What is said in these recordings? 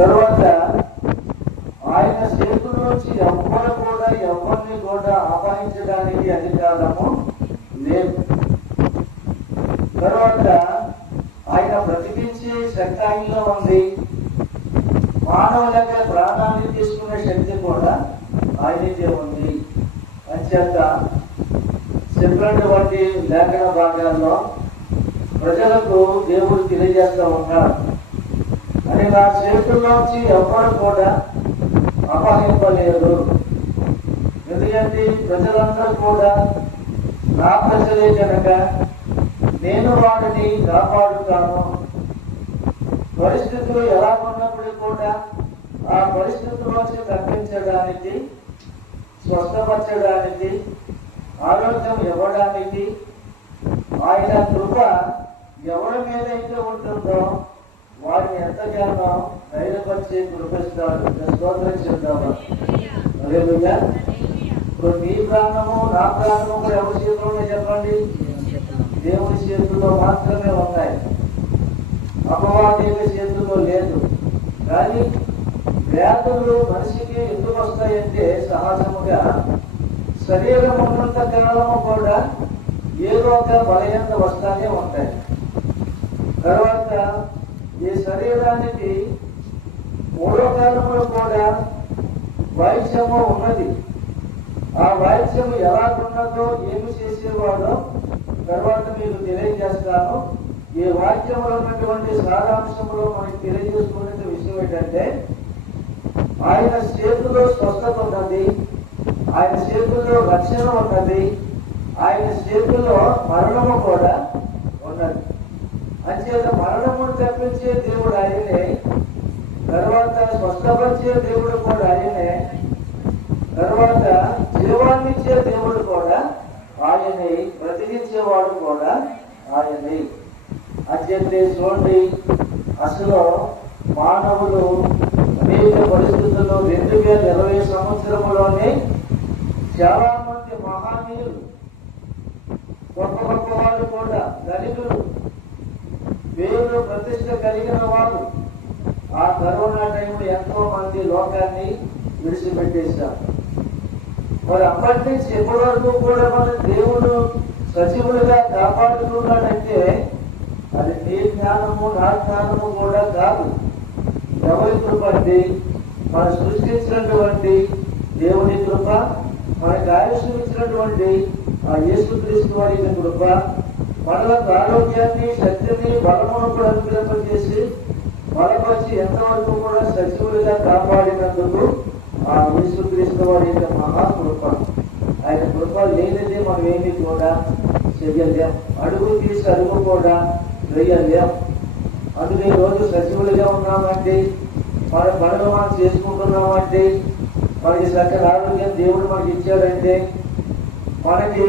తర్వాత ఆయన చేతుల్లోంచి ఎవరిని కూడా అపహరించడానికి అధికారము లేదు. తర్వాత ఆయన బ్రతికించే శక్తి ఆయనలో ఉంది. మానవులకే ప్రాణాన్ని తీసుకునే శక్తి కూడా ఆయనకే ఉంది. అంచేత చెప్పినటువంటి లేఖన భాగాల్లో ప్రజలకు దేవుడు తెలియజేస్తూ ఉన్నాడు అని, నా చేతుల్లోంచి ఎవరు కూడా అపహరింపలేరు. ఎందుకంటే ప్రజలందరూ కూడా నా ప్రజలే కనుక నేను వాడిని కాపాడుతాను. పరిస్థితులు ఎలా ఉన్నప్పుడు కూడా ఆ పరిస్థితుల్లోంచి తప్పించడానికి, స్వస్థపరచడానికి, ఆరోగ్యం ఇవ్వడానికి ఆయన కృప ఎవరి మీద అయితే ఉంటుందో వారిని ఎంతగానో ధైర్యపరిచి కృపిస్తాడు. స్తోత్రం చేద్దామా? హల్లెలూయా. ఇప్పుడు నీ ప్రాణము నా ప్రాణము కూడా ఎవరి చేతిలోనే చెప్పండి? దేవుని చేతుల్లో మాత్రమే ఉన్నాయి. అపవాది చేతుల్లో లేదు. కానీ వ్యాధులు మనిషికి ఎందుకు వస్తాయంటే సహజముగా శరీరం ఉన్నంత కాలము కూడా ఏదో ఒక బలహీనత వస్తానే ఉంటాయి. తర్వాత ఈ శరీరానికి మూడో కాలంలో కూడా వైద్యము ఉన్నది. ఆ వైద్యము ఎలా ఉన్నదో ఏమి చేసేవాడో తర్వాత మీకు తెలియజేస్తాను. ఈ వాక్యంలో ఉన్నటువంటి సారాంశంలో మనకి తెలియజేసుకునే విషయం ఏంటంటే, ఆయన చేతుల్లో స్వస్థత ఉన్నది, ఆయన చేతుల్లో రక్షణ ఉన్నది, ఆయన చేతుల్లో మరణము కూడా ఉన్నది. అంచేత మరణమును తప్పించే దేవుడు ఆయనే, తర్వాత స్వస్థపరిచే దేవుడు కూడా ఆయనే, తర్వాత జీవాన్ని ఇచ్చే దేవుడు కూడా ఆయనే, బ్రతికించేవాడు కూడా ఆయనే. అంచేతే చూడండి, అసలు మానవులు అనేక పరిస్థితుల్లో 2020 సంవత్సరంలోనే చాలా మంది మహానీయులు, గొప్ప గొప్ప వాళ్ళు కూడా, ధనికులు, పేరు ప్రతిష్ట కలిగిన వాళ్ళు ఆ కరోనా టైంలో ఎంతో మంది లోకాన్ని విడిచిపెట్టేశారు. మరి అప్పటి నుంచి ఎప్పటి వరకు కూడా మన దేవుడు సజీవులుగా కాపాడుతున్నాడంటే అది నీ జ్ఞానము నా జ్ఞానము కూడా కాదు. ఎవరి కృప అంటే మనం సృష్టించినటువంటి దేవుని కృప, మనకు ఆయుష్ను ఇచ్చినటువంటి ఆ యేసుక్రీస్తు వారి కృప, మనలకు ఆరోగ్యాన్ని, శక్తిని, బలమును కూడా అనుగ్రహింపజేసి బలపరిచి ఎంతవరకు కూడా సజీవులుగా కాపాడినందుకు ఆ యేసుక్రీస్తు వారి యొక్క మహాకృప. ఆయన కృప లేనిదే మనం ఏమి కూడా చెయ్యలేం. అడుగు తీసి అడుగు కూడా వేయలేం. అందుకే రోజు సజీవులుగా ఉన్నామంటే, మన పనులు మనం చేసుకుంటున్నామంటే, మనకి చక్కని ఆరోగ్యం దేవుడు మనకి ఇచ్చాడంటే, మనకి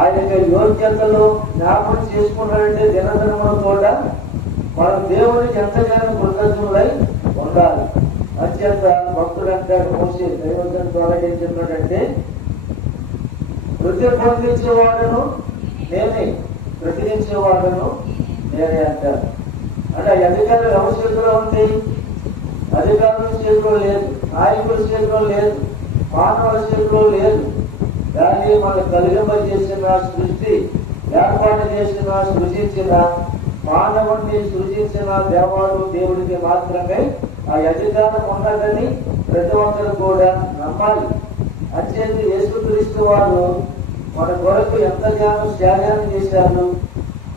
ఆయన యొక్క యోగ్యతలు జ్ఞాపకం చేసుకున్నాడంటే దినదినములు కూడా మనం దేవుడికి ఎంతగానో కృతజ్ఞులై ఉండాలి. అత్యంత భక్తుడు అంటాడు మోషే, దైవజనుడు ద్వారా ఏం చెప్పాడంటే, వృద్ధి పొందించేవాడను నేనే, బ్రతికించేవాడను నేనే అంటారు. అంటే అధికారులు ఎవరి చేతిలో ఉంది? అధికారుల చేతిలో లేదు, నాయకుల చేతిలో లేదు, మానవుల చేతిలో లేదు. కానీ మనం కలిగింపజేసిన, సృష్టి ఏర్పాటు చేసిన, సృజించిన, మానవుడిని సృజించిన దేవుడికి మాత్రమే ఆ అధికారం ఉన్నదని ప్రతి ఒక్కరు కూడా నమ్మాలి. అంచేది యేసుక్రీస్తు వారు మన కొరకు ఎంతగానో త్యాగం చేశారు.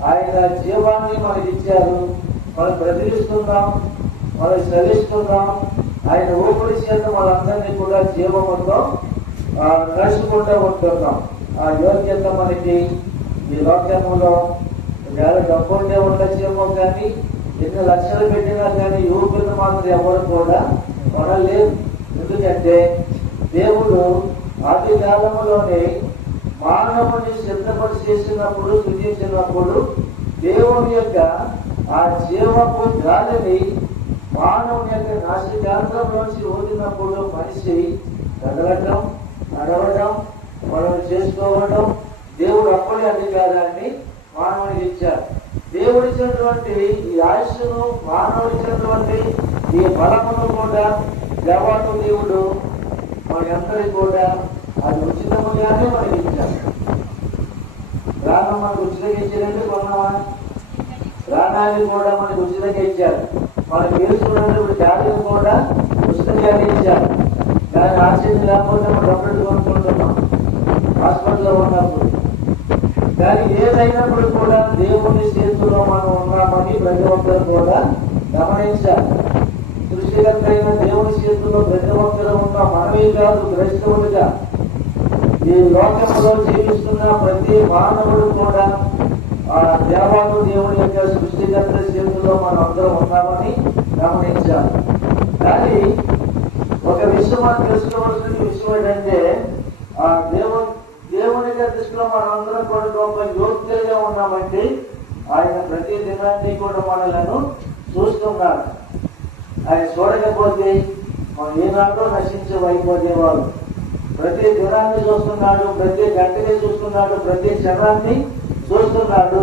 ఆయన జీవాన్ని మనకి ఇచ్చారు. మనం బ్రతికిస్తున్నాం, మనం చలిస్తున్నాం. ఆయన ఊపిరి చేత మనందరినీ కూడా జీవముతో నడుచుకుంటూ ఉంటున్నాం. ఆ యోగ్యత మనకి ఈ లోకంలో వేల డబ్బు ఉండే ఉండొచ్చేమో, కానీ ఎన్ని లక్షలు పెట్టినా కానీ ఊపిరిని మాత్రం ఎవరు కూడా కొనలేదు. ఎందుకంటే దేవుడు ఆది కాలంలోనే మానవుని సిద్ధపడి చేసినప్పుడు, సృజించినప్పుడు దేవుని యొక్క ఆ జీవపు గాలిని మానవుని యొక్క నాసికాంతంలోంచి ఊదినప్పుడు మనిషి కదలటం, నడవడం, మనం చేసుకోవడం దేవుడు అప్పటి అధికారాన్ని మానవునికి ఇచ్చారు. దేవుడు ఇచ్చినటువంటి ఈ ఆయుష్ను, మానవుడు ఇచ్చినటువంటి ఈ ఫలమును కూడా దేవాను దేవుడు మనందరికీ కూడా అది ఉచితముగానే మనకి ఇచ్చారు. ప్రాణం మనకు ఉచితంగా ఇచ్చారంటే కొన్నామా? ప్రాణాన్ని కూడా మనకు ఉచితంగా ఇచ్చారు. మనకు వేసుకున్నప్పుడు జాతిని కూడా ఉచితంగానే ఇచ్చారు. కానీ ఆశ్చర్యం లేకపోతే మనం డబ్బులు కొనుక్కుంటున్నాం హాస్పిటల్లో ఉన్నప్పుడు. కానీ ఏదైనప్పుడు కూడా దేవుని చేతుల్లో మనం ఉన్నామని ప్రతి ఒక్కరు కూడా గమనించాలి. సృష్టికర్త అయిన దేవుని చేతుల్లో ప్రతి ఒక్కరు ఉన్నాం. మనమే కాదు, క్రైస్తవులుగా ఈ లోకంలో జీవిస్తున్న ప్రతి మానవుడు కూడా ఆ దేవాను దేవుని యొక్క సృష్టికర్త చేతుల్లో మనం అందరం ఉన్నామని గమనించాలి. కానీ ఒక విషయం మనం తెలుసుకోవాల్సిన విషయం ఏంటంటే ఆ దేవుని దృష్టిలో మనందరం కూడా గొప్ప యోగ్యులుగా ఉన్నామంటే ఆయన ప్రతి దినాన్ని కూడా మనలను చూస్తున్నాడు. ఆయన చూడకపోతే మనం ఏనాడో నశించబడిపోయేవారు. ప్రతి దినాన్ని చూస్తున్నాడు, ప్రతి గంటని చూస్తున్నాడు, ప్రతి క్షణాన్ని చూస్తున్నాడు.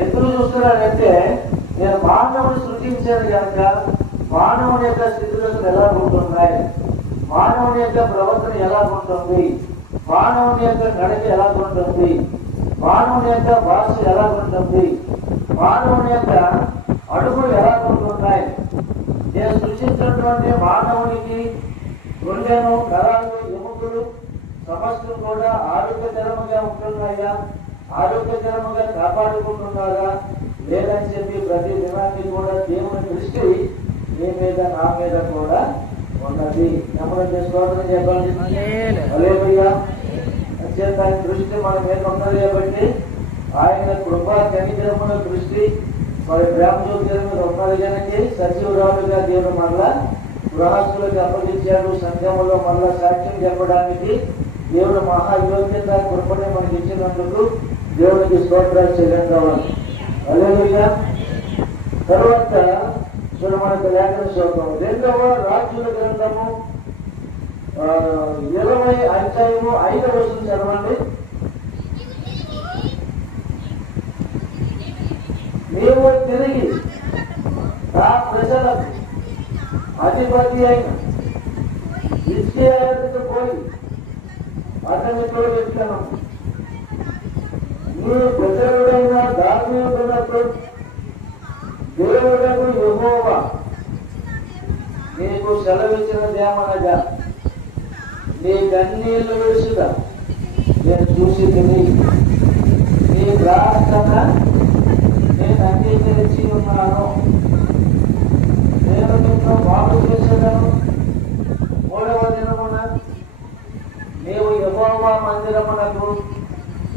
ఎందుకు చూస్తున్నాడంటే నేను మానవుని సృష్టించాను కనుక మానవుని యొక్క స్థితిగతులు ఎలా ఉంటున్నాయి, మానవుని యొక్క ప్రవర్తన ఎలా ఉంటుంది, మానవుని యొక్క నడక ఎలా ఉంటుంది, మానవుని యొక్క భాష ఎలా ఉంటుంది, మానవుని యొక్క అడుగులు ఎలా ఉంటున్నాయి. నేను సృష్టించినటువంటి మానవునికి గుండెను, నరాలు, ఎముకలు సమస్యలు కూడా ఆరోగ్యకరంగా ఉంటున్నాయా, ఆరోగ్యకరంగా కాపాడుకుంటున్నారా లేదని చెప్పి ప్రతి దినాన్ని కూడా దేవుని దృష్టి నీ మీద నా మీద కూడా ఉన్నది. నమ్మకం చేసుకోవాలని చెప్పండి. హల్లెలూయా. అంచేత ఆయన దృష్టి మన మీద ఉన్నది కాబట్టి ఆయన కృపా కనికరముల దృష్టి మరి ప్రేమ జ్యోతి మీద ఉన్నది కనుక సజీవురాలుగా దేవుడు మళ్ళా గృహస్థులకు అప్పగించాడు. సంఘంలో మళ్ళా సాక్ష్యం చెప్పడానికి దేవుడు మహాయోగ్యత కృపని మనకి ఇచ్చినందుకు దేవునికి స్తోత్రాలు చెల్లించాలి. హల్లెలూయా. తర్వాత చూడ మనకు లేఖన శ్లోకం 2వ రాజుల గ్రంథము 20వ అధ్యాయము 5వ వచనం చదవండి. మేము తిరిగి నా ప్రజలకు అధిపతి అయిన హిజ్కియాకు పోయి అతనితో చెప్పాను, నీ ప్రజలుడైన దావీదునకు దేవుడకు యెహోవా నీకు సెలవిచ్చినదేమనగా నీ కన్నీళ్లు విడుచుట నేను చూసి తిని నీ ప్రార్థన నేను అంగీకరించి ఉన్నాను. నేను నిన్ను బాగు చేసేదను. 3వ దినమున నీవు యెహోవా మందిరమునకు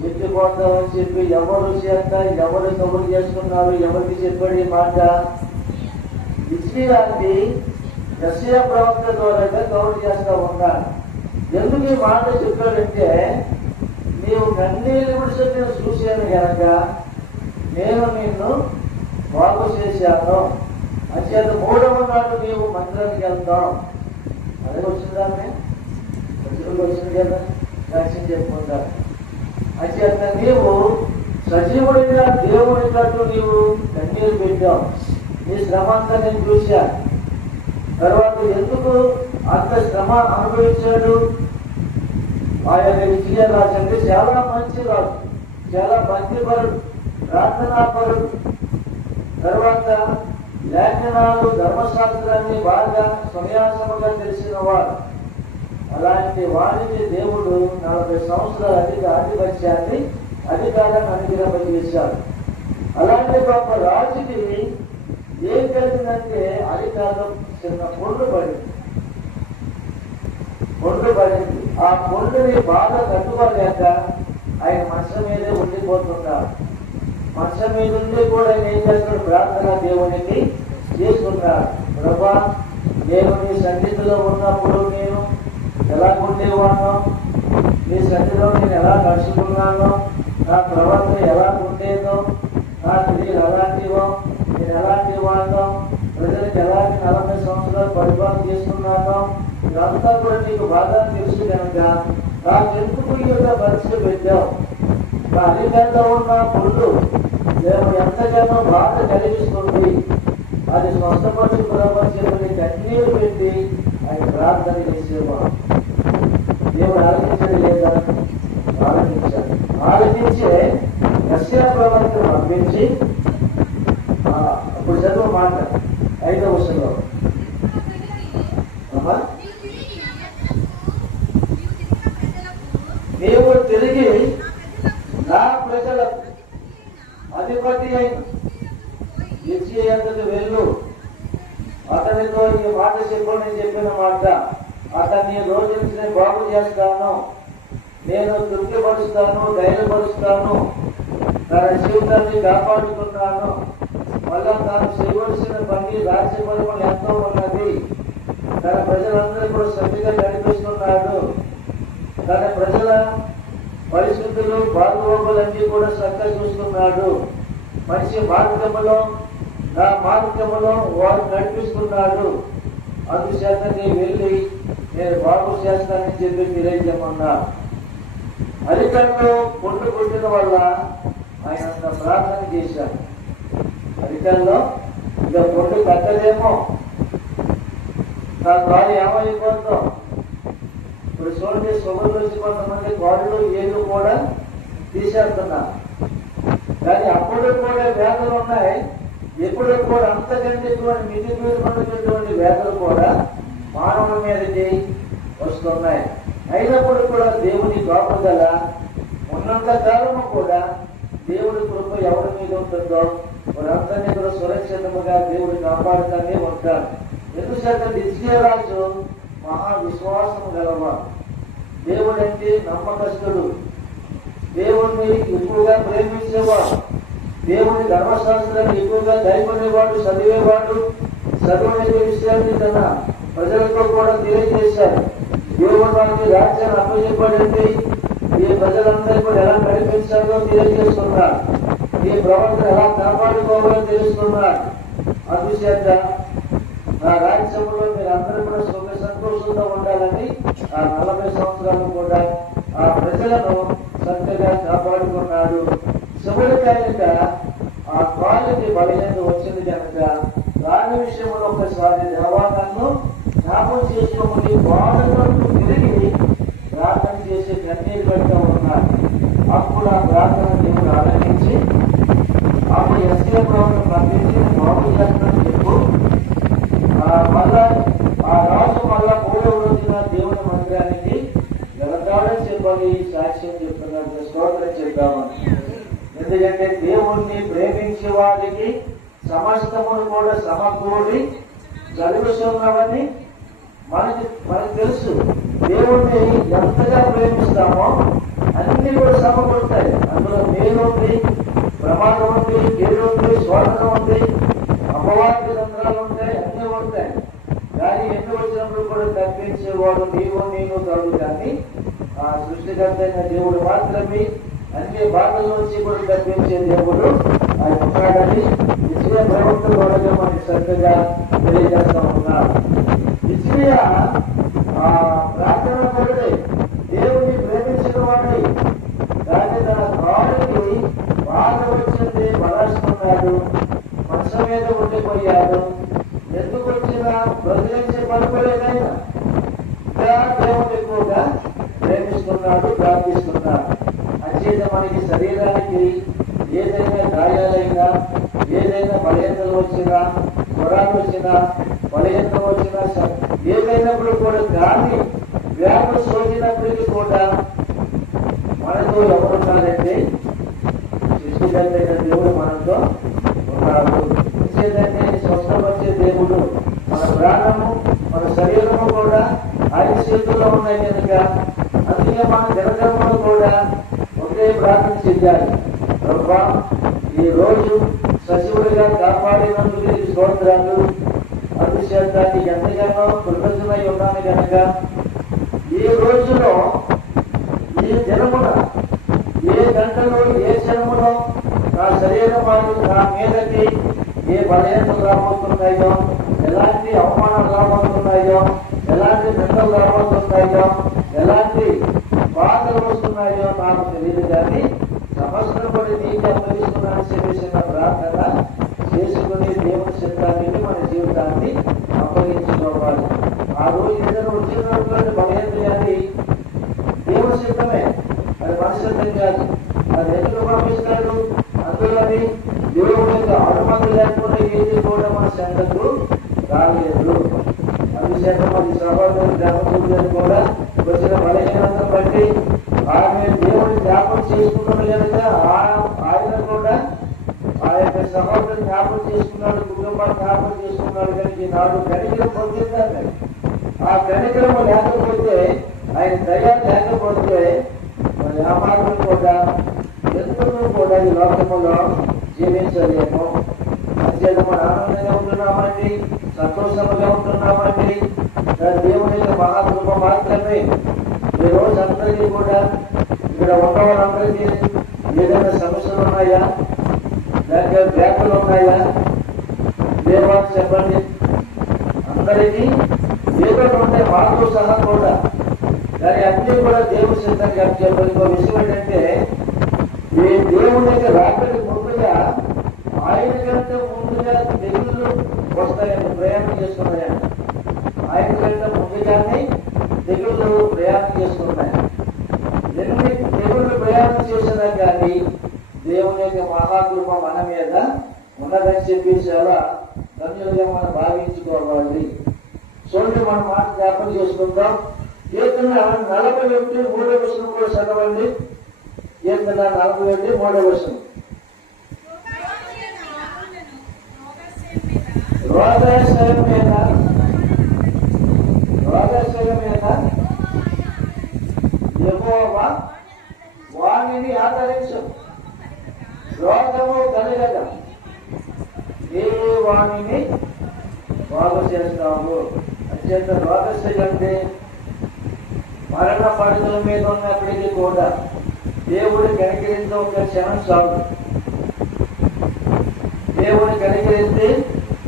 ఎత్తిపోతావని చెప్పి ఎవరు చేత ఎవరు కబురు చేసుకున్నారు, ఎవరికి చెప్పాడు ఈ మాట? హిజ్కియాకి యెషయా ప్రవక్త ద్వారా కబురు చేస్తా ఉన్నాడు. ఎందుకు ఈ మాట చెప్పాడంటే నీవు కన్నీళ్ళు విడిచి నేను చూశాను కనుక నేను నిన్ను బాగు చేశాను. అంచేత 3వ నాడు నీవు మందిరానికి వెళ్తాం. అదే వచ్చిందాన్ని వచ్చింది కదా, సాక్ష్యం చెప్పుకుంటాను. అంచేత నీవు సజీవుడిగా దేవుని తట్టు నీవు కన్నీరు పెట్టావు. నీ శ్రమ అంతా నేను చూశా. తర్వాత ఎందుకు అంత శ్రమ అనుభవించాడు? ఆ యొక్క హిజ్కియా రాజు అంటే చాలా మంచి రాజు, చాలా భక్తిపరుడు, ప్రార్థనాపరుడు. తర్వాత లేఖనాలు ధర్మశాస్త్రాన్ని బాగా సున్యాసముగా తెలిసిన వాడు. అలాంటి వారికి దేవుడు 40 సంవత్సరాల ఆధిపత్యాన్ని అధికారాన్ని అనుగ్రహించాడు. అలాంటి గొప్ప రాజుకి ఏం కలిగిందంటే అధికారం చిన్న పొండు పడింది. ఆ పొండుని బాగా కట్టుకోలేక ఆయన మనసు మీదే ఉండిపోతున్నాడు. మనసు మీద ఉండి కూడా ఆయన ఏం చేస్తున్నాడు? ప్రార్థన దేవునికి చేసుకున్నాడు. ప్రభా, నేను నీ సన్నిధిలో ఉన్నప్పుడు నేను ఎలా ఉండేవాను, నీ సన్నిధిలో నేను ఎలా నడుచుకున్నాను, నా ప్రవర్తన ఎలా ఉండేదో, నా క్రియలు ఎలాంటివో, నేను ఎలాంటి వాడో, ప్రజలకు ఎలాంటి 40 సంవత్సరాలు పరిపాలన చేసుకున్నానో ఇదంతా కూడా నీకు బాగా తెలుసు కనుక నాకెందుకు ఈ యొక్క పరిస్థితి పెట్టావు? నా అధికారంలో ఉన్న పుల్లు నేను ఎంతగానో బాధ కలిగిస్తుంది. అది స్వస్థపరిచి గుణపరిచేమని కన్నీరు పెట్టి ఆయన ప్రార్థన చేసేవాడు. దేవుడు ఆలోచించడం లేదా? ఆలోచించాడు. ఆలోచించే యెషయా ప్రవక్తను పంపించి అప్పుడు చదువు మాట 5వ వచనంలో నీవు తిరిగి నా ప్రజలకు అధిపతి అయిన హిజ్కియాకు వెళ్ళు, అతనితో ఈ మాట చెప్పని చెప్పిన మాట, అతన్ని రోజు నుంచి నేను బాగు చేస్తాను, నేను తృప్తిపరుస్తాను, ధైర్యపరుస్తాను, తన జీవితాన్ని కాపాడుతున్నాను, మళ్ళా తాను చేయవలసిన పని రాజ్యపరమం ఎంతో ఉన్నది, తన ప్రజలందరూ కూడా శ్రద్ధగా నడిపిస్తున్నాడు, తన ప్రజల పరిస్థితులు బాగోగులన్నీ కూడా చక్కగా చూస్తున్నాడు, మంచి మార్గములో నా మార్గములో వారు నడిపిస్తున్నాడు, అందుచేత నేను వెళ్ళి నేను బాగు చేస్తానని చెప్పి తెలియజేయమన్నా. అరికల్లో పొట్టు కొట్టిన వల్ల ఆయన ప్రార్థన చేశారు. అరికల్లో ఇక పొట్టు కట్టదేమో, నా కాలు ఏమైపోతుందో. ఇప్పుడు చూడండి, షుగర్ నుంచి కొంతమంది కాళ్ళు ఏళ్ళు కూడా తీసేస్తున్నారు, కానీ అప్పుడు కూడా వ్యాధులు ఉన్నాయి. ఎప్పుడు కూడా అంతకంటే మితిమీరినటువంటి వ్యాధులు కూడా మానవుల మీదకి వస్తున్నాయి. అయినప్పుడు కూడా దేవుని కాపుదల ఉన్నంత కాలము కూడా దేవుడి కృప ఎవరి మీద ఉంటుందో వారందరినీ కూడా సురక్షితంగా దేవుడు కాపాడుతూనే ఉంటాడు. ఎందుచేత హిజ్కియా రాజు మహా విశ్వాసం గలవాడు, దేవుడంటే నమ్మకస్తుడు, దేవుణ్ణి ఎక్కువగా ప్రేమించేవాడు, దేవుని ధర్మశాస్త్రాన్ని ఎక్కువగా దయపడేవాడు, చదివేవాడు, చదువునే విషయాన్ని తన ప్రజలతో కూడా తెలియజేశారు. దేవుడు వారికి రాజ్యాన్ని అప్పచెప్పడండి, ఈ ప్రజలందరూ కూడా ఎలా నడిపించాలో తెలియజేస్తున్నాడు, ఈ ప్రవర్తన ఎలా కాపాడుకోవాలో తెలుస్తున్నాడు. అందుచేత నా రాజ్యంలో మీరు అందరూ కూడా సుఖ సంతోషంగా ఉండాలని ఆ 40 సంవత్సరాలు కూడా ఆ ప్రజలను చక్కగా కాపాడుకున్నాడు. చివరికైన ఆ కాలుకి బలహీనత వచ్చింది కనుక దాని విషయంలో ఒకసారి దేవాలయాన్ని జ్ఞాపకం చేసుకోమని బాధలకు తిరిగి ప్రార్థన చేసి కన్నీరు పెడతా ఉన్నారు. అప్పుడు ఆ ప్రార్థన దేవుడు ఆలకించి అప్పుడు యెషయా ప్రవక్తను పంపించి బాగు చేస్తానని చెప్పు. మళ్ళా ఆ రాజు మళ్ళా 3వ రోజున దేవుని మందిరానికి వెళతాడని చెప్పని సాక్ష్యం చెప్తున్నాడు. స్తోత్రం చెప్తామని. ఎందుకంటే దేవుణ్ణి ప్రేమించే వారికి సమస్తమును కూడా సమకూడి జరుగుతున్నవని మనకు తెలుసు. దేవుణ్ణి ఎంతగా ప్రేమిస్తామో అన్ని కూడా సమకూడతాయి. అందులో మేలు ఉంది, ప్రమాదం ఉంది, కీడు ఉంది, శోధన ఉంది, అపవాది తంత్రాలు ఉంటాయి, అన్నీ ఉంటాయి. కానీ ఎన్ని వచ్చినప్పుడు కూడా తప్పించేవాడు నీవు నేను కాదు, కానీ ఆ సృష్టికర్త అయిన దేవుడు మాత్రమే అన్ని బాధల నుంచి కూడా తప్పించే దేవుడు ఆయన ఉన్నాడని హిజ్కియా ప్రవక్త ద్వారా మనకి చక్కగా తెలియజేస్తా ఉన్నారు. హిజ్కియా ప్రార్థన పరుడే, దేవుడిని ప్రేమించిన వాడి, కానీ తన కాలుకి బాధ వచ్చింది, బలాస్తున్నాడు, మనసు మీద ఉండిపోయాడు. ఎందుకు వచ్చినా బదిలించే పనుకోలేదైనా ఇంకా దేవుడు ఎక్కువగా ప్రేమిస్తున్నాడు, ప్రార్థిస్తున్నాడు. అంచేత మనకి శరీరానికి ఏదైనా గాయాలైనా, ఏదైనా బలహీనతలు వచ్చినా, జ్వరాలు వచ్చినా, బలహీనత వచ్చినా, ఏదైనప్పుడు కూడా కానీ వ్యాధులు సోకినప్పటికీ కూడా మనతో ఎవరున్నారంటే సృష్టికర్తైన దేవుడు మనతో ఉన్నాడు. అంచేతంటే స్వస్థపరిచే దేవుడు మన ప్రాణము, మన శరీరము కూడా ఆయన చేతుల్లో ఉన్నాయి కనుక అందుకే మన దినకర్మలు కూడా ఒకే ప్రార్థన చెందాలి. ప్రభా, ఈ రోజు సజీవుడిగా కాపాడినందుకు నీకు స్తోత్రాలు. అందుచేత నీకు ఎంతగానో కృతజ్ఞమై ఉన్నాను కనుక ఈ రోజులో, ఈ దినమున, ఏ గంటలో, ఏ క్షణములో నా శరీరం నా మీదకి ఏ బలహీనతలు రాబోతున్నాయో, ఎలాంటి అవమానాలు రాబోతున్నాయో, ఎలాంటి నిందలు రాబోతున్నాయో, ఎలాంటి బాధలు వస్తున్నాయో నాకు తెలియదు, కానీ సమస్యను పడి నీకు అప్పగిస్తున్నానని చెప్పేసిన ప్రార్థన చేసుకుని దేవుని చిత్తానికి ఏదైనా వచ్చినటువంటి బలహీనత కానీ దేవుడి సిద్ధమే, అది పరిశుద్ధం కాదు. అది ఎందుకు పంపిస్తాడు? అందులోని దేవుడి యొక్క అనుమతి లేకుండా ఏది కూడా మన సంగతు రాలేదు. అందుచేత మన సహోదరు జ్ఞాపకం కూడా వచ్చిన బలహీనత బట్టి ఆమె దేవుడి జ్ఞాపకం చేసుకున్నాడు కనుక ఆయన కూడా ఆ యొక్క సహోదరు జ్ఞాపకం చేసుకున్నాడు, కుటుంబాన్ని జ్ఞాపకం చేసుకున్నాడు కనుక ఈనాడు కనికరం పొందిందండి. ఆ కనికరము లేకపోతే, ఆయన దయ లేకపోతే మరి ఆ మార్గం కూడా ఎందుకు కూడా ఈ లోకంలో జీవించలేము. అంచేత మన ఆనందంగా ఉంటున్నామండి, సంతోషంగా ఉంటున్నామండి. దేవుని యొక్క మహాకృప మాత్రమే. ఈ రోజు అందరికీ కూడా ఇక్కడ ఉన్న వాళ్ళందరికీ ఏదైనా సమస్యలు ఉన్నాయా, లేక వ్యాధులు ఉన్నాయా? దేవా చెప్పండి. అందరికీ ఏదో ఉంటే మాతో సహా కూడా, కానీ అన్నీ కూడా దేవుడు సిద్ధంగా చెప్పాలి. ఒక విషయం ఏంటంటే, ఈ దేవుడి యొక్క రాకడికి ముందుగా ఆయన కంటే ముందుగా తెగుళ్ళు వస్తాయని ప్రయాణం చేసుకున్నాయంట. ఆయన కంటే ముందుగానే తెగుళ్ళు ప్రయాణం చేసుకున్నాయి. ఎన్ని తెగుళ్ళు ప్రయాణం చేసినా కానీ దేవుని యొక్క మహాకృప మన మీద ఉన్నదని చెప్పి చాలా ధన్యులుగా మనం భావించుకోవాలి. చూడండి, మన మాట జ్ఞాపకం చేసుకుందాం. కీర్తన 41:3 కూడా చదవండి. కీర్తన 41:3. రోగశయం మీద యెహోవా వాణిని ఆదరించు, రోగము కలగద నీవు వాణిని బాగు చేస్తావు. అత్యంత రోగశయం అంటే మరణ పడకల మీద ఉన్నప్పటికీ కూడా దేవుడు కనికరించే ఒక క్షణం చాలు. దేవుడు కనికరిస్తే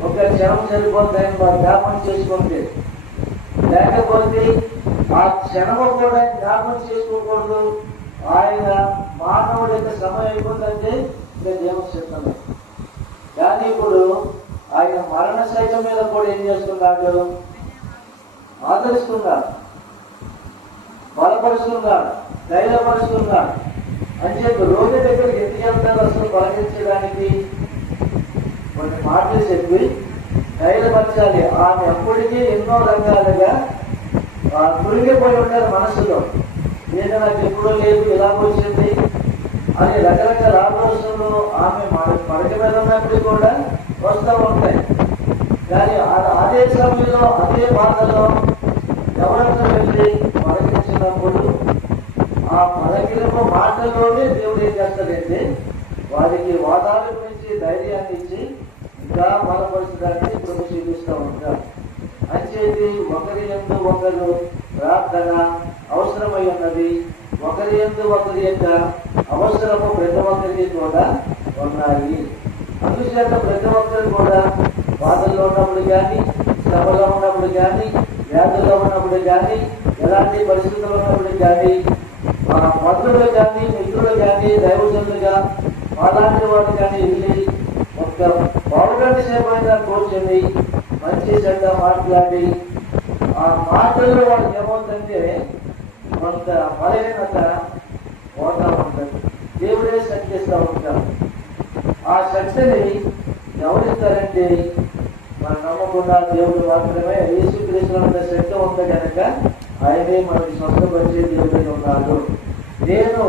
ఒక క్షణం సరిపోతాయని వారు జ్ఞాపకం చేసుకుంటే, లేకపోతే ఆ క్షణము కూడా జ్ఞాపకం చేసుకోకూడదు. ఆయన మానవుడి యొక్క సమయం అయిపోతుందంటే ఇంకా దేవుడు చెప్తాడు. కానీ ఇప్పుడు ఆయన మరణ సైతం మీద కూడా ఏం చేస్తున్నాడు? ఆదరిస్తున్నాడు, బలపరుస్తున్నాడు, ధైర్యపరుస్తున్నాడు. అని చెప్పి రోగి దగ్గరికి ఎందుకు వెళ్తారు? అసలు పలకరించడానికి కొన్ని మాటలు చెప్పి ధైర్యపరచాలి. ఆమె అప్పటికీ ఎన్నో రకాలుగా కురిగిపోయి ఉంటారు మనసులో. ఏదో నాకు ఎప్పుడూ లేదు, ఇలా వచ్చింది అని రకరకాల ఆలోచనలు ఆమె పడక మీద ఉన్నప్పుడు కూడా వస్తూ ఉంటాయి. కానీ అదే సమయంలో అదే బాధలో ఎవరైనా వెళ్ళి పలకరించినప్పుడు ఆ పలకరింపు మాటల్లోనే దేవుడు ఏం చేస్తాడంటే వారికి వాదాల గురించి ధైర్యాన్ని ఇచ్చి ఇంకా బలపరచడానికి ప్రభు చూపిస్తూ ఉంటారు. అంచేది ఒకరి యందు ఒకరు ప్రార్థన అవసరమై ఉన్నది. ఒకరి యందు ఒకరి యొక్క అవసరము ప్రతి ఒక్కరికి కూడా ఉన్నాయి. అందుచేత ప్రతి ఒక్కరు కూడా బాధల్లో ఉన్నప్పుడు కానీ, శ్రమలో ఉన్నప్పుడు కానీ, వ్యాధుల్లో ఉన్నప్పుడు కానీ, ఎలాంటి పరిస్థితులు ఉన్నప్పుడు కానీ, బంధువులు కానీ, మిత్రులు కానీ, దైవజనులుగా అలాంటి వారు కానీ వెళ్ళి ఒక పావుగంట సేపు అయినా కూర్చొని మంచి చెడ్డ మాట్లాడి ఆ మాటల్లో వాళ్ళకి ఏమవుతుందంటే కొంత బలహీనత పోతా ఉంటుంది. దేవుడే శక్తిస్తూ ఉంటాడు. ఆ శక్తిని ఎవరిస్తారంటే మనం నమ్మకుండా దేవుడు మాత్రమే. యేసుక్రీస్తునంత శక్తి ఉంది కనుక ఆయనే మనకి స్వస్థపరిచే దేవుడై ఉన్నాడు. నేను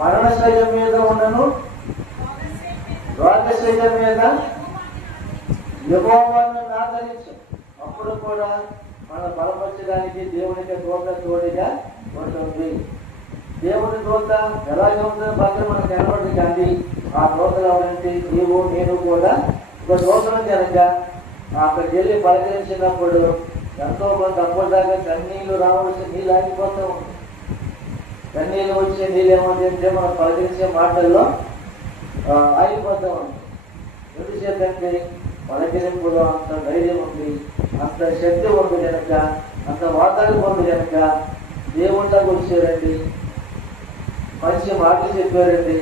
మరణశయ్య మీద ఉన్నను, రోగశయ్య మీద యెహోవాను ఆదరించు. అప్పుడు కూడా మన బలపరచడానికి దేవునికి దూత తోడుగా ఉంటుంది. దేవుని దూత ఎలాగే ఉంటుందో పక్కన మనకు కనబడి కానీ ఆ దూతలు ఎవరంటే నీవు నేను కూడా ఒక దూతను కనుక అక్కడికి వెళ్ళి పలకరించినప్పుడు ఎంతో కొంత అప్పటిదాకా కన్నీళ్లు రావాల్సి నీళ్ళు ఆగిపోతూ ఉంది. కన్నీళ్ళు వచ్చే నీళ్ళు ఏమంటే మనం పలకరించే మాటల్లో ఆగిపోతూ ఉంది. ఎందుచేతంటే పలకరింపులో అంత ధైర్యం ఉంది, అంత శక్తి ఉంది కనుక, అంత వాతావరణం ఉంది కనుక దేవుళ్ళకు వచ్చారండి, మంచి మాటలు చెప్పారండి.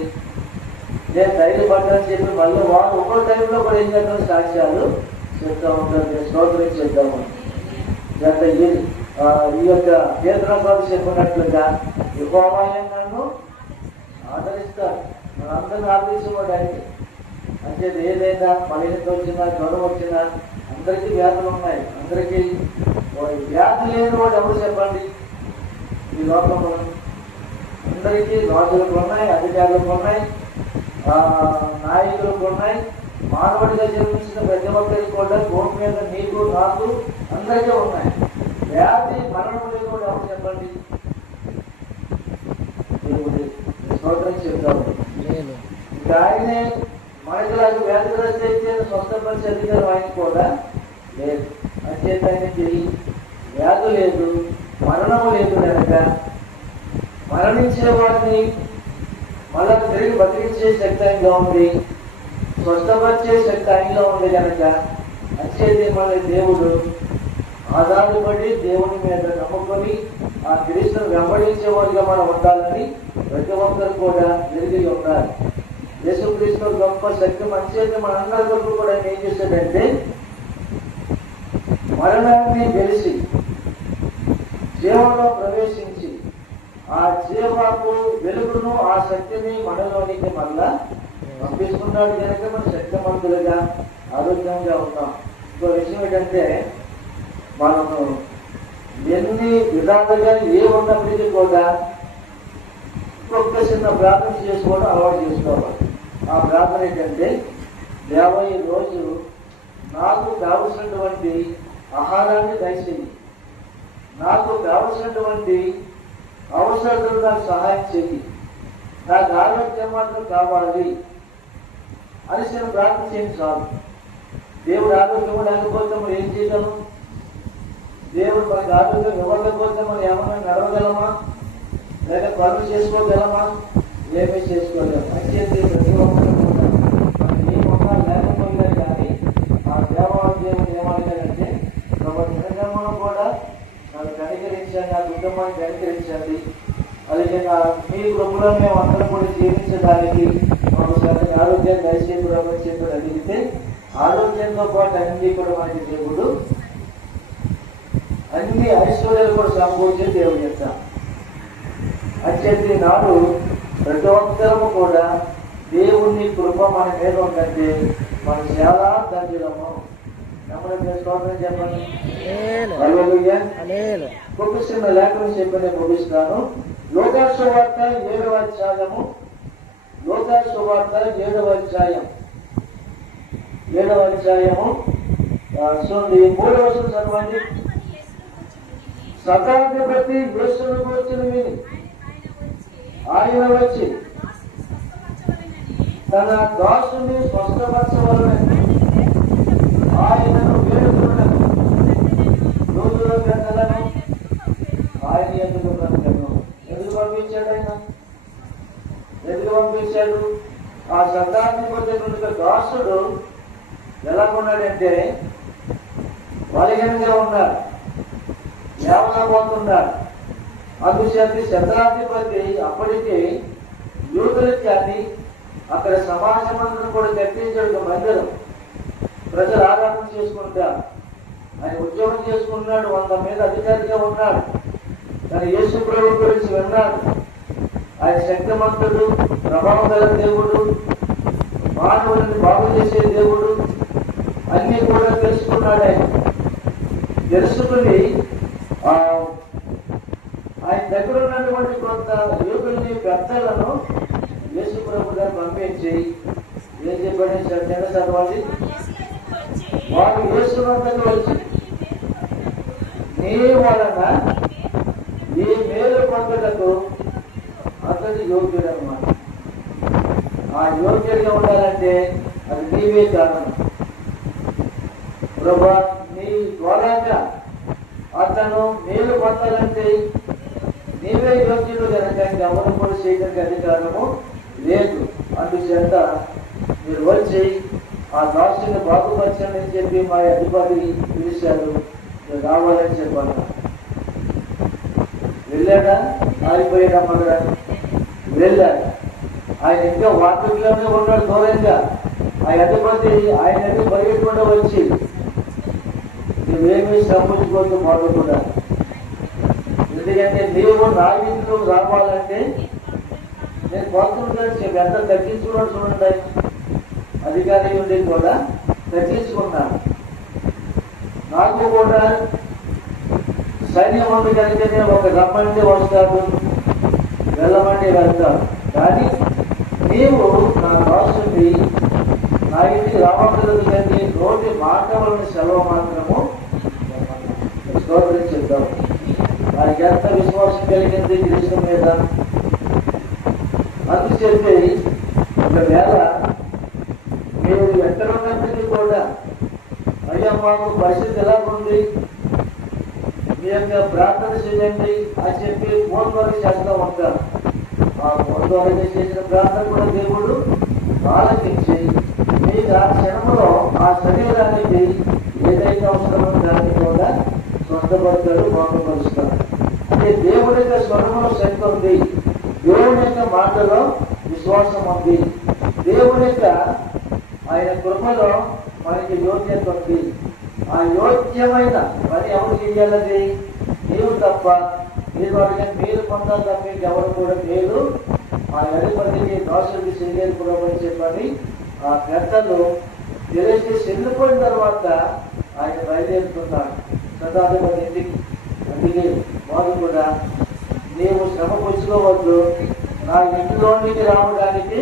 నేను ధైర్యపడ్డానని చెప్పి మళ్ళీ వాళ్ళు ఒక్కో టైంలో కూడా ఏం చేద్దాం సాక్ష్యాలు చెప్తా ఉంటారు. స్తోత్రం చేద్దాము. గత ఇది ఈ యొక్క పేదరాబాబు చెప్పినట్లుగా యెహోవాయే నన్ను ఆదరిస్తారు. మనందరినీ ఆదరించేవాడు ఆయనకి. అంటే ఏదైనా మలినత వచ్చినా జ్వరం వచ్చినా అందరికీ వ్యాధులు ఉన్నాయి. అందరికీ వ్యాధి లేని వాడు ఎవరు చెప్పండి ఈ లోకంలో? అందరికీ రాజులకు ఉన్నాయి, అధికారులకు ఉన్నాయి, నాయకులకు ఉన్నాయి. మానవుడిగా జన్మించిన ప్రతి ఒక్కరికి కూడా భూమి మీద నీకు నాకు అందరికీ ఉన్నాయి. వ్యాధి మరణం లేని వాడు ఎవరు చెప్పండి? స్తోత్రం చెప్తాము. ఇంకా ఆయనే మనకులాగా వ్యాధిగ్రస్త అయితే స్వస్థపరిచే అధికారం ఆయన కూడా లేదు. అంచేత ఆయనకి వ్యాధి లేదు, మరణము లేదు కనుక మరణించే వాడిని మళ్ళా తిరిగి బతికించే శక్తి ఆయనలో ఉంది, స్వస్థపరిచే శక్తి ఆయనలో ఉంది కనుక అంచేది మళ్ళీ దేవుడు ఆధారపడి దేవుని మీద నమ్ముకొని ఆ క్రీస్తును వెంబడించే వాడిగా మనం ఉండాలని ప్రతి ఒక్కరు కూడా ఎరిగి ఉండాలి. యేసుక్రీస్తు గొప్ప శక్తి మంచిది. మనందరి వరకు కూడా ఏం చేశాడంటే మరణాన్ని గెలిచి జీవంలో ప్రవేశించి ఆ జీవపు వెలుగును ఆ శక్తిని మనలోనికి మళ్ళా పంపిస్తున్నాడు కనుక మనం శక్తిమంతులుగా ఆరోగ్యంగా ఉన్నాం. ఇంకో విషయం ఏంటంటే మనము ఎన్ని విధాలుగా ఏ ఉన్నప్పటికీ కూడా ఒక్క చిన్న ప్రార్థన చేసుకోవడం అలవాటు చేసుకోవాలి. ఆ ప్రార్థన ఏంటంటే దేవా ఈ రోజు నాకు కావలసినటువంటి ఆహారాన్ని దయచేయి, నాకు కావలసినటువంటి అవసరాలు నాకు సహాయం చేయి, నాకు ఆరోగ్యం మాత్రం కావాలి అని చిన్న ప్రార్థన చేయండి చాలు. దేవుడు ఆరోగ్యం లేకపోతే మనం ఏం చేయగలము? దేవుడు మనకి ఆరోగ్యం ఇవ్వకపోతే మనం ఏమన్నా నడవగలమా? లేక పనులు చేసుకోగలమా? ఏమీ చేసుకోలేము. అయితే ప్రతి ఒక్కరు మనం ఏ మొక్కలు లేకపోయినా కానీ ఆ దేవాలయం ఏమడిగారంటే నిజంగా కూడా నన్ను కనికరించండి, నా కుటుంబాన్ని కనికరించండి, అలాగే మీ కృపలో మేము అందరం కూడా జీవించడానికి మాకు సరైన ఆరోగ్యాన్ని దయచేసి చెప్పి అడిగితే ఆరోగ్యంతో పాటు అన్ని కూడా మనకి దేవుడు అన్ని ఐశ్వర్యాలు కూడా సమకూర్చే దేవుడు చెప్తాం. అత్యంత నాడు ప్రతి ఒక్కరము కూడా దేవుని కృప మన మీద ఉందంటే మనం చాలా ధన్యులము. చెప్పండి. ముగిస్తున్న లేఖను చెప్పిన ముగిస్తాను. లోకాసు సువార్త 7వ అధ్యాయము, లోకాసు సువార్త 7వ అధ్యాయం 3వ వచనం చదవండి. శతాధిపతి యేసును గూర్చి విని ఆయన వచ్చి తన దాసుని స్వస్థపరచవలెనని ఆయనను వేడుకున్నను. రోజులో గంటలను ఆయన ఎందుకు బ్రతకను? ఎందుకు పంపించాడు ఆయన? ఎందుకు పంపించాడు? ఆ శతాధిపతి దాసుడు ఎలా ఉన్నాడంటే బలహీనంగా ఉన్నాడు, లేవలేకపోతున్నాడు. అందుచేత శతాధిపతి అప్పటికే యూదులకు కానీ అక్కడ సమాజమంతా కూడా కట్టించాడు మందిరం, ప్రజలు ఆరాధన చేసుకుంటారు. ఆయన ఉద్యోగం చేసుకున్నాడు, 100 మీద అధికారిగా ఉన్నాడు. కానీ యేసు ప్రభు గురించి విన్నాడు. ఆయన శక్తిమంతుడు, ప్రభావం గల దేవుడు, మానవుడిని బాగు చేసే దేవుడు అన్ని కూడా తెలుసుకున్నాడు. ఆయన తెలుసుకుని ఆయన దగ్గర ఉన్నటువంటి కొంత యువకుల్ని పెద్దలను యేసు ప్రభు గారు పంపించి ఏం చెప్పాడు? చదవాలి. వారు యేసు వద్దకు వచ్చి నీ వలన ఈ మేలు పొందుటకు అతడు యోగ్యుడు అన్నమాట. ఆ యోగ్యుడిగా ఉండాలంటే అది నీవే కారణం. ప్రభా నీ ద్వారాగా అతను మేలు పొందాలంటే నీవే యోగ్యుడు కనుక ఎవరు కూడా చేయడానికి అధికారము లేదు. అందుచేత మీరు వచ్చి ఆ దాసుని బాగుపరచండి అని చెప్పి మా అధిపతి పిలిచారు. మీరు రావాలని చెప్పాను. వెళ్ళాడా? ఆగిపోయాడా? మగడా? వెళ్ళాడు. ఆయన ఇంకా వార్తలోనే ఉన్నాడు దూరంగా. ఆ అధిపతి ఆయన పరిగెట్టుకుంటూ వచ్చి నువ్వేమీ శ్రమించుకోవద్దు, మాకు కూడా ఎందుకంటే నీవు నా ఇంట్లోకి రావాలంటే నేను కోరుకుంటాను చెప్పి ఎంత తగ్గించుకున్నాడు చూడండి. అధికారి ఉండి కూడా తగ్గించుకున్నాను. నాకు కూడా సైన్యం ఉంది కనుకనే ఒక రమ్మంటే వస్తాడు, వెళ్ళమంటే వెళ్తాడు. కానీ నీవు నా దాసుని నా ఇంటికి రావట్లేదు కానీ నోటి మాటలను సెలవు మాత్రము స్తోత్రం చెప్తాం. వారికి ఎంత విశ్వాసం కలిగింది క్రీస్తు మీద. అందుచేత ఒకవేళ మీరు ఎక్కడ ఉన్నప్పటికీ కూడా అయ్యా మాకు పరిస్థితి ఎలా ఉంది, మీ యొక్క ప్రార్థన చేయండి అని చెప్పి ఫోన్ ద్వారా చేస్తూ ఉంటారు. ఆ ఫోన్ ద్వారా చేసిన ప్రార్థన కూడా దేవుడు ఆలకించి మీకు ఆ క్షణంలో ఆ శరీరానికి ఏదైతే అవసరమో దాన్ని కూడా స్వస్థపడతాడు, మోసపరుస్తాడు. అంటే దేవుడి యొక్క స్వరంలో శక్తి ఉంది, దేవుడి యొక్క మాటలో విశ్వాసం ఉంది, దేవుడి యొక్క ఆయన కృపలో మనకి యోగ్యత ఉంది. ఆ యోగ్యమైన పని ఎవరు చేయాలని? నీవు తప్ప. మీరు అడిగిన మీరు పొందాలి తప్ప ఎవరు కూడా లేదు. ఆ ఎడపతికి దాసుడికి చేయలేదు కూడా అని చెప్పని ఆ పెద్దలు తెలియజేసి వెళ్ళిపోయిన తర్వాత ఆయన బయలుదేరుతున్నాడు శతాధిపతి ఇంటికి. అందుకే వారు కూడా నీవు శ్రమ పుచ్చుకోవద్దు, నా ఇంటిలోనికి రావడానికి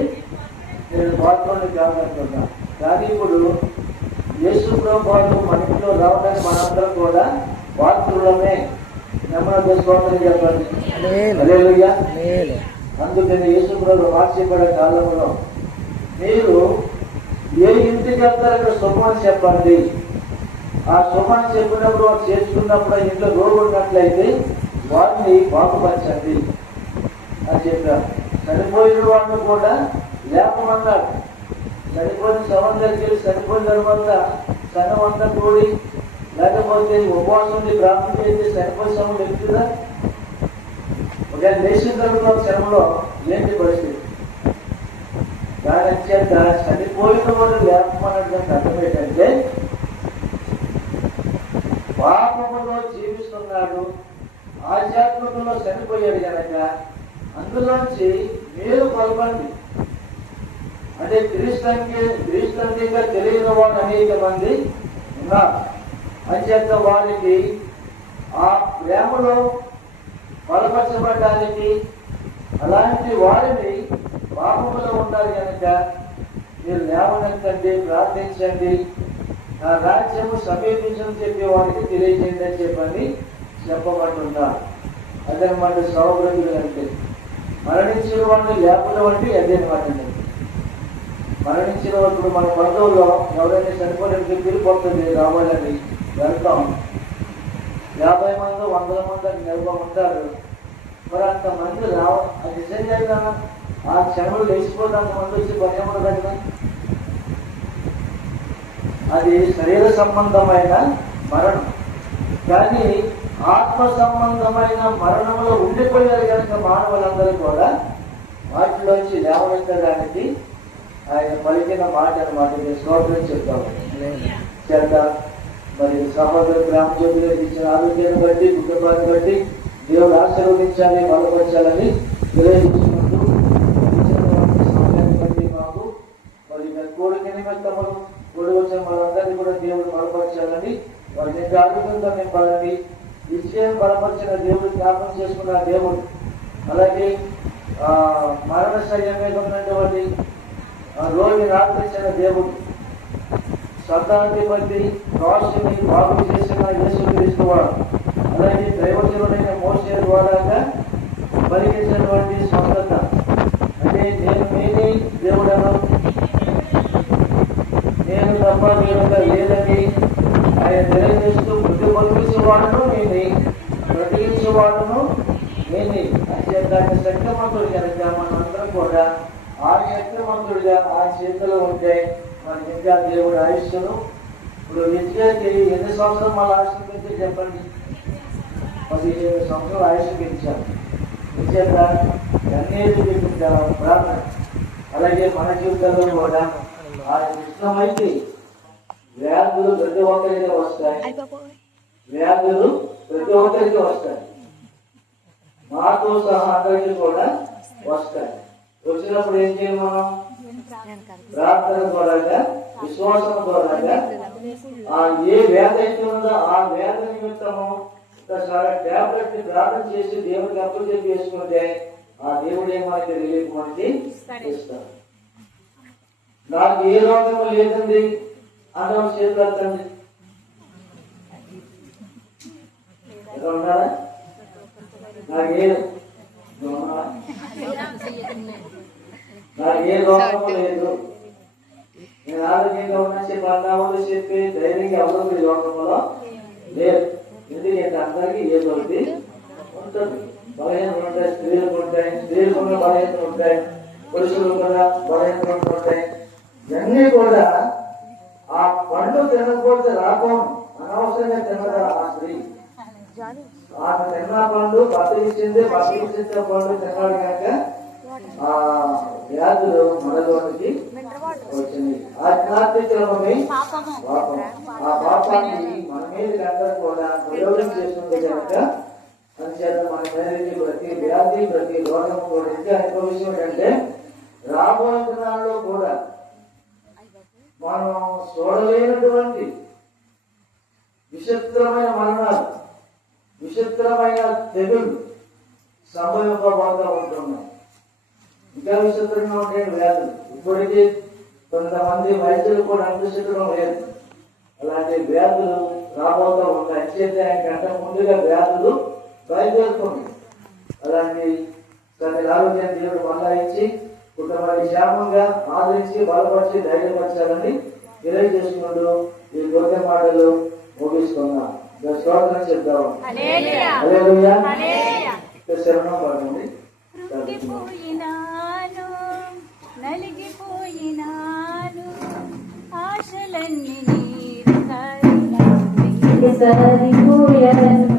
నేను బాత్లోని కాదంటున్నా. కానీ ఇప్పుడు యేసు ప్రభువు మన ఇంట్లో రావడానికి మనందరం కూడా పాత్రులమే. నెమ్మది స్తోత్రం చెప్పండి. హల్లెలూయా. అందుకని యేసు ప్రభు మార్చిపడే కాలంలో మీరు ఏ ఇంటికి వెళ్తారో అక్కడ శుభమని చెప్పండి. ఆ శుభాన్ని చెప్పినప్పుడు వారు చేర్చుకున్నప్పుడు ఇంట్లో రోడ్డు ఉన్నట్లయితే వారిని బాగుపరచండి అని చెప్పారు. చనిపోయిన వాడిని కూడా లేపమన్నాడు. చనిపోయిన శవం దగ్గరికి చనిపోయిన తర్వాత శనం అంతా కూడి లేకపోతే ఉపవాసం ప్రార్థన చేస్తే చనిపోయిన శవం ఎక్కుతుందా? ఒక దేశం తర్వాత శ్రమలో ఏంటి పరిస్థితి? దాని అత్యంత చనిపోయిన వాడు లేపమన్నటువంటి అర్థం ఏంటంటే పాపములో జీవిస్తున్నాడు, ఆధ్యాత్మికంలో చనిపోయాడు కనుక అందులోంచి మీరు కొలవండి. అంటే క్రీస్తుగా తెలియని వాడు అనేక మంది ఉన్నారు. అంచేత వారికి ఆ ప్రేమలో బలపరచబడడానికి అలాంటి వారిని పాపములో ఉండాలి కనుక మీరు లేవనెత్తండి, ప్రార్థించండి, నా రాజ్యము సమీపించని చెప్పి వారికి తెలియజేయండి అని చెప్పని చెప్పబడుతున్నారు. అదనమాట సౌభ్రులు అంటే మరణించిన వాడిని లేపడం అంటే అదేనమాట. మరణించిన వాడు మన బంధువుల్లో ఎవరైనా చనిపోవడానికి తిరిగిపోతుంది రావాలని వెళ్తాం. 50 మంది 100 మంది నిలబడతారు. మరి అంతమంది అది నిజంగా ఆ క్షణంలో లేచిపోతే అంతమంది వచ్చి పని ఏమన్నా కదా. అది శరీర సంబంధమైన మరణం. కానీ ఆత్మ సంబంధమైన మరణంలో ఉండిపోయారు కనుక మానవులందరూ కూడా వాటిలోంచి లేవనెత్తడానికి ఆయన పలికిన మాట అనమాట. స్తోత్రం చెప్తాము చేద్దాం. మరి సహోదరు గ్రామజ్యోతి గారికి ఇచ్చిన ఆరోగ్యాన్ని బట్టి కుటుంబాన్ని బట్టి దేవుడు ఆశీర్వదించాలి, బలపరచాలని తెలియజేసుకుంటూ సమయాన్ని బట్టి మాకు మరి కోడికి నిమిత్తములు కూడి వచ్చిన వాళ్ళందరినీ కూడా దేవుడు బలపరచాలని, వారి యొక్క ఆరోగ్యంతో నింపాలని, విజయం బలపరిచిన దేవుడు జ్ఞాపకం చేసుకున్న దేవుడు, అలాగే మరణ శయ్యం మీద ఉన్నటువంటి రోగిని ఆదరించిన దేవుడు, శతాధిపతి రాష్ట్రాన్ని బాగు చేసిన యేసుక్రీస్తు వాడు, అలాగే దైవజనుడైన మోషే ద్వారాగా పలికించినటువంటి స్వస్థత. అంటే నేనే దేవుడను, నేను తప్ప వేరుగా లేదని ఆయన తెలియజేస్తూ మృతి పొందించేవాడును నేనే, బ్రతికించేవాడును నేనే. దాన్ని శక్తిమంతుడు కనుక మనందరం కూడా ఆ శక్తిమంతుడిగా ఆ చేతిలో ఉంటే మనకి ఇంకా దేవుడు ఆయుష్ను. ఇప్పుడు విద్యకి ఎన్ని సంవత్సరం మళ్ళీ ఆయుష్ పెంచి చెప్పండి? 15 సంవత్సరాలు ఆయుష్ పెంచాం. విద్యగా అన్నిటి ప్రార్థన. అలాగే మన జీవితంలో కూడా ఆ ఇష్టమైతే వ్యాధులు ప్రతి ఒక్కరికి వస్తాయి, వ్యాధులు ప్రతి ఒక్కరికి వస్తాయి. మాతో సహా అందరికీ కూడా వస్తాయి. వచ్చినప్పుడు ఏం చేయాలి మనం? ప్రార్థన ద్వారా, విశ్వాసం ద్వారా ఏ వేద అయితే ఉందో ఆ వేద నిమిత్తము ఒకసారి టాబ్లెట్ ని ప్రార్థన చేసి దేవుడికి అప్పులు చెప్పి వేసుకుంటే ఆ దేవుడే మనకి రిలీఫ్ మనకి ఇస్తాడు. నాకు ఏ రోగము లేదండి అన్నం చేతులండి ఉన్నారా? నాకు ఏ రోగము లేదు, నేను ఆరోగ్యంగా ఉన్నా చెప్పి అన్నామని చెప్పి ధైర్యంగా ఎవరు రోగంలో లేదు. ఎందుకంటే అందరికీ ఏదో ఒకటి ఉంటుంది. బలహీనలు ఉంటాయి, స్త్రీలకు ఉంటాయి, స్త్రీలకు కూడా బలహీనలు ఉంటాయి, పురుషులు కూడా బలహీనలు ఉంటాయి. ఇవన్నీ కూడా ఆ పండు తినకపోతే రాకుండా అనవసరంగా తినదా ఆ స్త్రీ. ఆమె తిన్న పండు బతికించింది, బతికించిన పండు తిన్నాడు కనుక ఆ వ్యాధులు మనలోనికి వచ్చింది. ఆధ్యాత్మికమే పాపం. ఆ పాపాన్ని మన మీద అందరూ కూడా ప్రయోగం చేస్తుంది కనుక అందుచేత మన మీద ప్రతి వ్యాధి ప్రతి రోగం కూడా ఇంకా ఎక్కువ విషయం ఏంటంటే రాబోయే దినాల్లో కూడా మనం చూడలేనటువంటి విచిత్రమైన మరణాలు, విచిత్రమైన తెగులు సంభవింపబోతూ ఉంటున్నాయి. ఇంకా విచిత్రంగా ఉండే వ్యాధులు ఇప్పటికీ కొంతమంది వైద్యులు కూడా అనిపించడం లేదు. అలాంటి వ్యాధులు రాబోతూ ఉంటాయి. అయితే ఆయనకంటే ముందుగా వ్యాధులు బయలుదేరుతున్నాయి. అలాంటి కొన్ని ఆరోగ్యం దేవుడు మళ్ళా ఇచ్చి కుటుంబాన్ని క్షేమంగా ఆదరించి బలపరిచి ధైర్యపరచాలని తెలియజేసుకుంటూ ఈ గొప్ప మాటలు ముగిస్తున్నాం. స్తోత్రం చెప్తాము. శరణం పడుతుంది. నలిగిపోయినాను ఆశలన్నీ నీరు సరిపోయాను